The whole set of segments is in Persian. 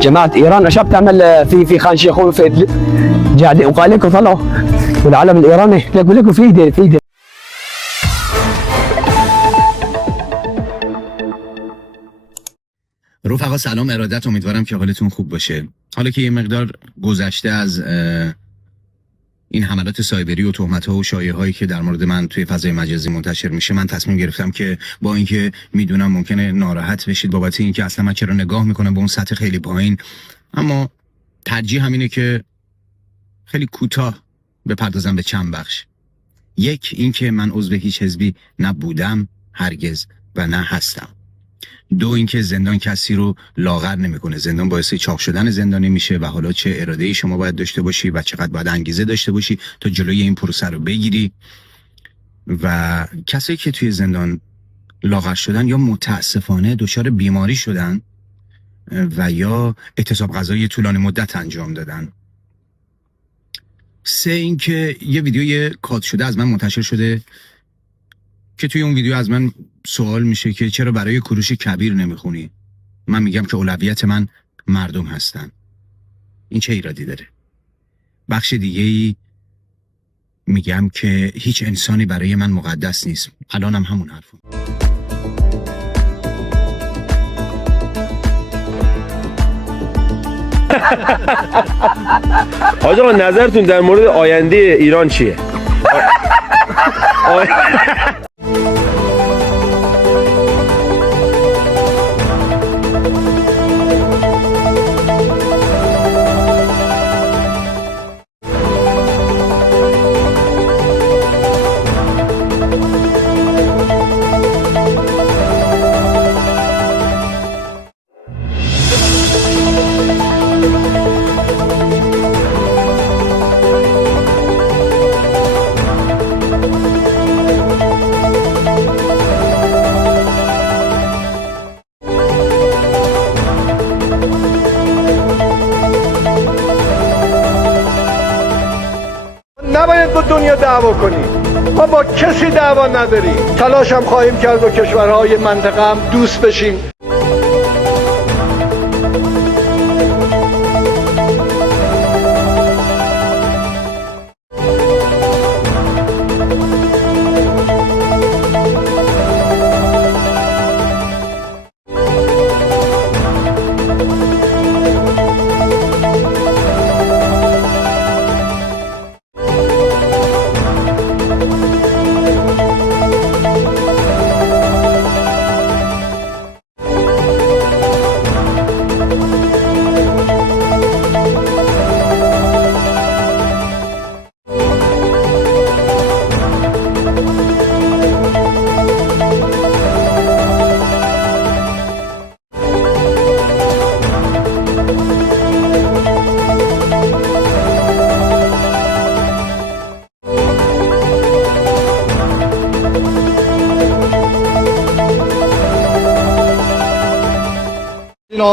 جماعه ايران ايش بتعمل في خان شيخون في إدلب؟ قاعدين وقال لكم طلعوا والعلم الايراني يقول لكم في ايدي. رفقا سلام ارادت، امیدوارم که حالتون خوب باشه. حالا که یه مقدار گذشته از این حملات سایبری و تهمت‌ها و شایعه‌هایی که در مورد من توی فضای مجازی منتشر میشه، من تصمیم گرفتم که با اینکه میدونم ممکنه ناراحت بشید بابت اینکه اصلا من چرا نگاه میکنم به اون سطح خیلی پایین، اما ترجیح همینه که خیلی کوتاه بپردازم به چند بخش. یک، اینکه من عضو هیچ حزبی نبودم هرگز و نه هستم. دو، اینکه زندان کسی رو لاغر نمیکنه. زندان باعث چاق شدن زندانی میشه و حالا چه اراده‌ای شما باید داشته باشی و چقدر باید انگیزه داشته باشی تا جلوی این پروسه رو بگیری. و کسایی که توی زندان لاغر شدن یا متاسفانه دچار بیماری شدن و یا اعتصاب غذایی طولانی مدت انجام دادن. سه، اینکه یه ویدیوی کات شده از من منتشر شده که توی اون ویدیو از من سوال میشه که چرا برای کوروش کبیر نمیخونی؟ من میگم که اولویت من مردم هستن. این چه ایرادی داره؟ بخش دیگه ای میگم که هیچ انسانی برای من مقدس نیست. الانم همون حرفم. آقا نظرتون در مورد آینده ایران چیه؟ نباید با دنیا دعوا کنیم. ما با کسی دعوا نداریم. تلاش هم خواهیم کرد با کشورهای منطقه هم دوست بشیم.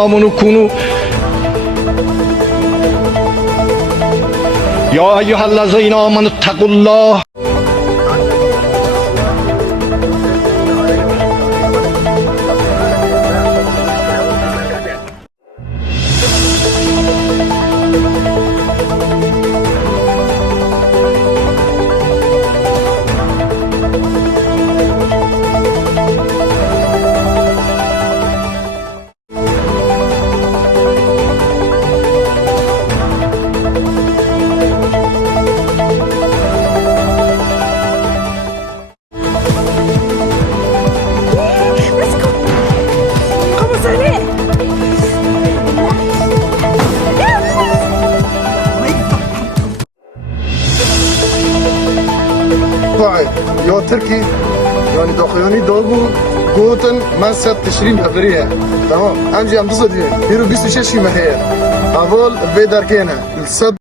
آمنوا كونوا يا أيها الذين آمنوا اتقوا الله يا تركي يعني داخلاني داغو قوتن من سب تشرين هبريه تمام انجي ام تصدي هيرو 26 ما هي اول بيدر كينا الصد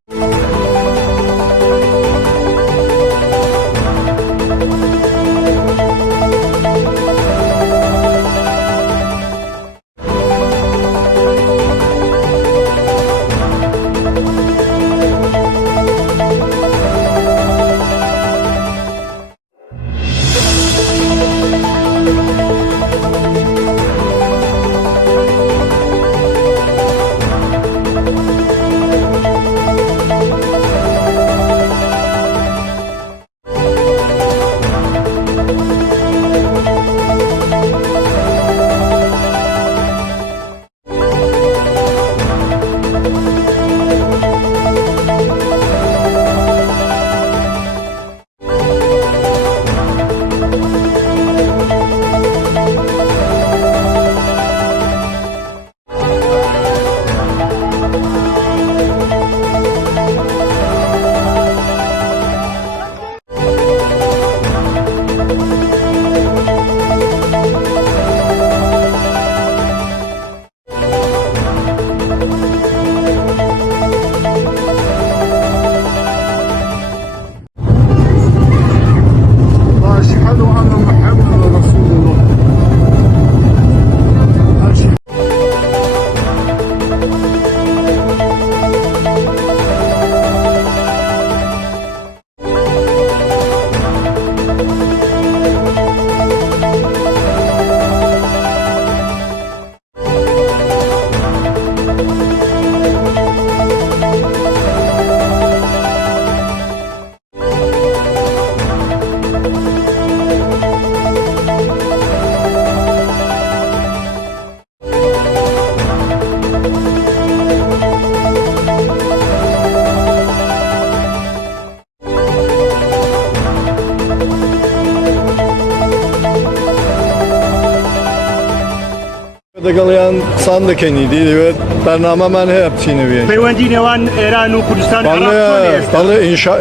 دقلیان ساند کنی دیدی برنامه من هست چینی بیه. پیوندی نوان ایران و کردستان عراق بله چونه بله انشاء.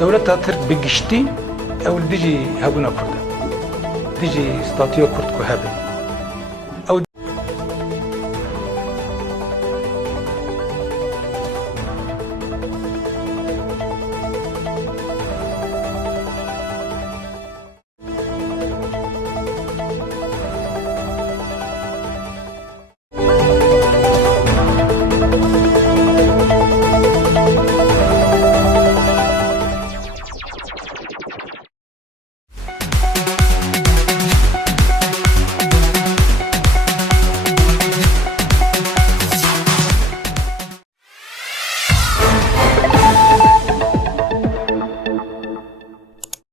دولتها ترك بقشتي أو ديجي هابونا كردا ديجي ستاتيو كرد كهابي